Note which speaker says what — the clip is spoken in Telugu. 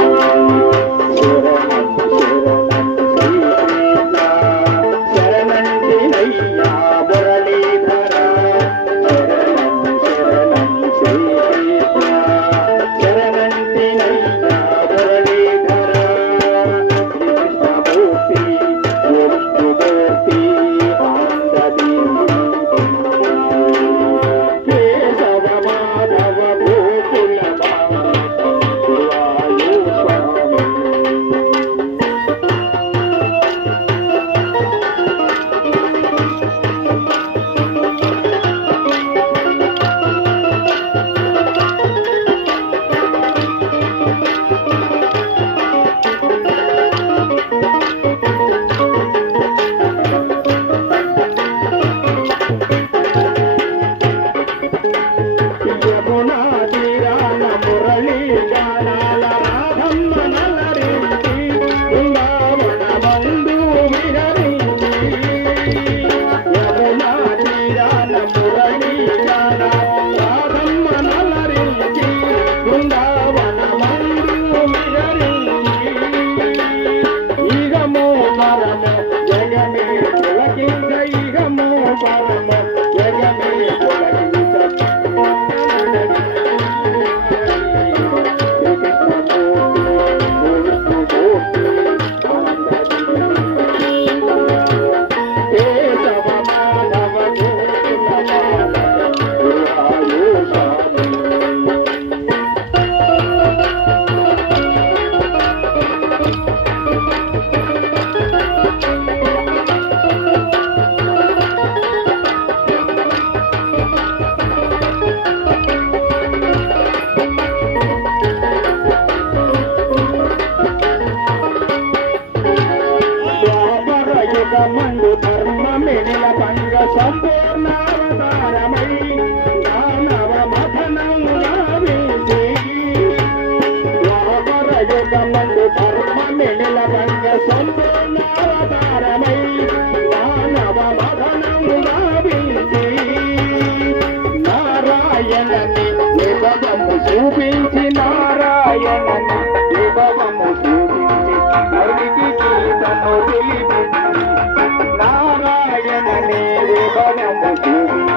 Speaker 1: thank you. Bye. మందు ధర్మమిడిల పంగ సంపూర్ణావతారమై దానవ మథనం గావించి ద్వాపరయుగ మందు ధర్మమిడిల పంగ సంపూర్ణావతారమై దానవ మథనం గావించి నారాయణని విభవము చూపించి నారాయణని Thank you.